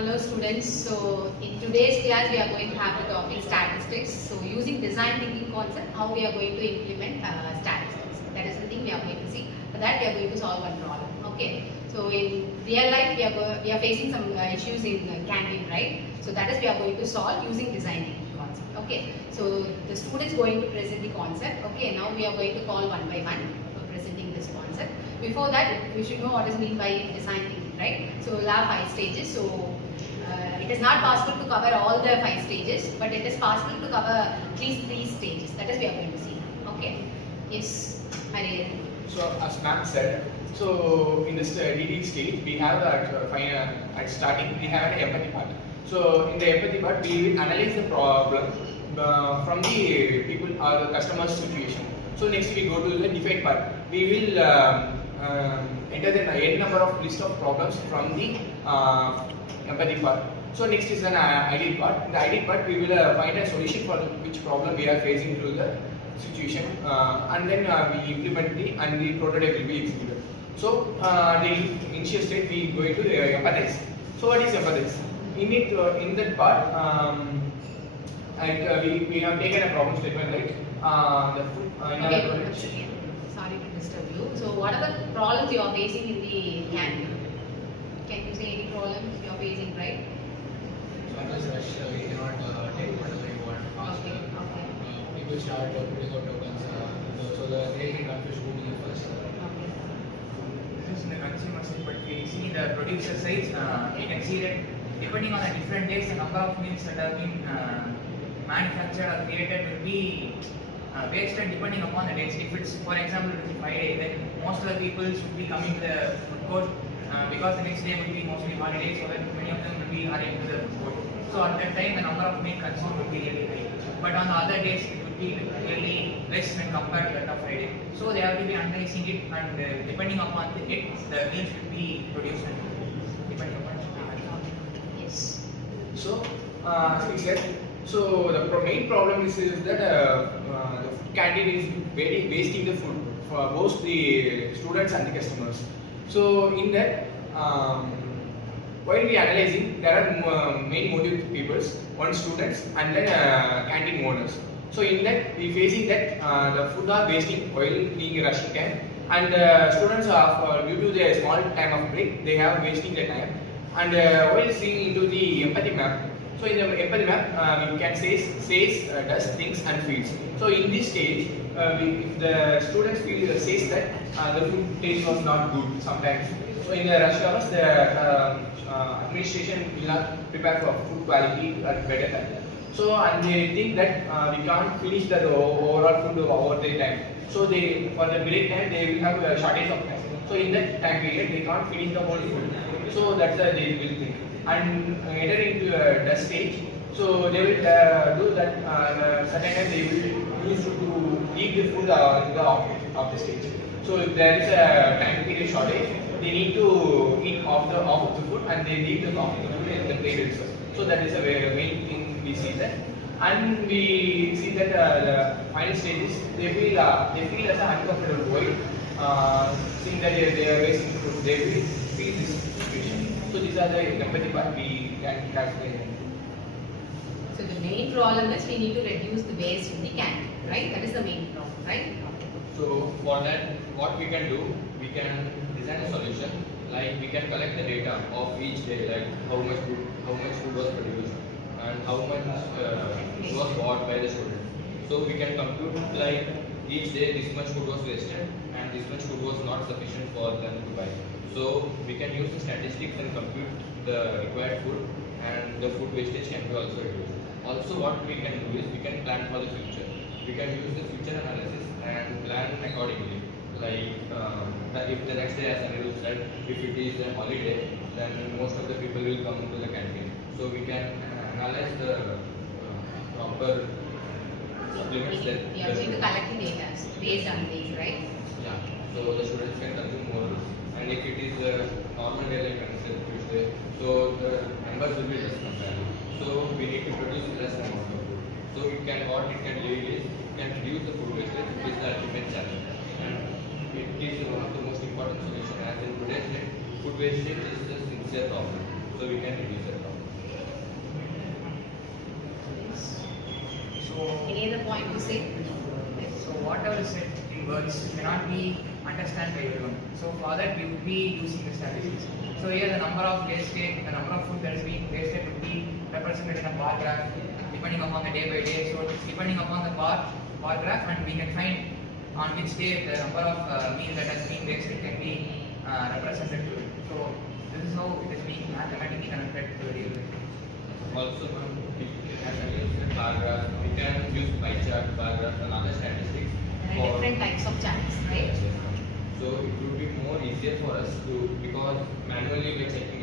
Hello students, so in today's class we are going to have the topic statistics. So using design thinking concept, how we are going to implement statistics. That is the thing we are going to see. For that we are going to solve one problem. Okay. So in real life we are facing some issues in canteen, right? So that is we are going to solve using design thinking concept. Okay. So the student is going to present the concept. Okay. Now we are going to call one by one for presenting this concept. Before that, we should know what is meant by design thinking, right? So we'll have 5 stages. So it is not possible to cover all the 5 stages, but it is possible to cover at least 3 stages. That is we are going to see now. Okay. Yes, Hare. So as ma'am said, so in this DD stage we have at starting we have an empathy part. So in the empathy part we will analyze the problem from the people or the customer's situation. So next we go to the define part. We will enter the n number of list of problems from the empathy part. So next is an ideal part. In the ideal part we will find a solution for which problem we are facing through the situation, and then we implement the and the prototype will be executed. So the initial state we go into the empathize. So what is empathize? In it in that part we have taken a problem statement like the food. Okay. Sorry to disturb you. So what are the problems you are facing in the canteen? Can you say any problems you are facing, right? Sometimes rush, we cannot take whatever we want faster. Okay. People start putting out tokens, so they get confused who to give first. Okay. This is in the consumer side, but we see the producer side, we can see that depending on the different days, the number of meals that have been manufactured or created will be wasted depending upon the days. If it's, for example, if it's Friday, then most of the people should be coming to the food court because the next day will be mostly holiday, so that many of them will be hurrying to the food court. So at that time, the number of meat consumed will be really high. But on the other days, it would be really less when compared to that of Friday. So they have to be analyzing it, and depending upon it, the meals will be produced. Depending upon it. Yes. So as we said, so the main problem is that the food canteen is very wasting the food for both the students and the customers. So in that, while we analyzing, there are main motive peoples, one students and then canteen owners. So in that, we facing that the food are wasting while being rushing time, and students are due to their small time of break, they have wasting their time. And while seeing into the empathy map, so in the empathy map, we can says, does, thinks and feels. So in this stage, if the students says that the food taste was not good sometimes. So in the rush hours, the administration will not prepare for food quality at better time. So and they think that we can't finish the overall food over the time. So they for the break time they will have a shortage of time. So in that time period they can't finish the whole food. So that's why they will think. And enter into a dust stage. So they will do that certain time they will use to leave the food in the of the stage. So if there is a time period shortage, they need to eat off the food and they leave the food in the plate itself. So that is a very main thing we see that. And we see that the final stages they feel as an uncomfortable void, seeing that they are wasting food. They will feel this situation. So these are the empathy part we can calculate. So the main problem is we need to reduce the waste in the canteen, right? That is the main problem, right? So for that, what we can do, we can design a solution. Like we can collect the data of each day, like how much food was produced, and how much was bought by the student. So we can compute like each day this much food was wasted and this much food was not sufficient for them to buy. So we can use the statistics and compute the required food, and the food wastage can be also reduced. Also, what we can do is we can plan for the future. We can use the future analysis and plan accordingly. Like if the next day, as Anirudh said, if it is a holiday, then most of the people will come to the canteen. So we can analyze the proper supplements that. We are going to collect the data based on these, right? Yeah. So the students can consume more foods. And if it is a normal day like Wednesday, Tuesday, so the numbers will be less compared. So we need to produce less amount of food. So it can lead is it can reduce the food wastage, which is the ultimate challenge. And it is one of the most important solutions. As in today's day, food wastage is a sincere problem. So we can reduce that problem. Any other point to say? So whatever is said in words cannot be understood by everyone. So for that we would be using the statistics. So here the number of wastage, the number of food that is being wasted would be represented in a bar graph depending upon the day by day. So it's depending upon the bar graph, and we can find on which day the number of meal that has been wasted can be represented to it. So this is how it is being mathematically connected to the real life. Also, as I mentioned, bar graph, we can use pie chart, bar graph, and other statistics. There are different types of charts, right? So it would be more easier for us to, because manually we're checking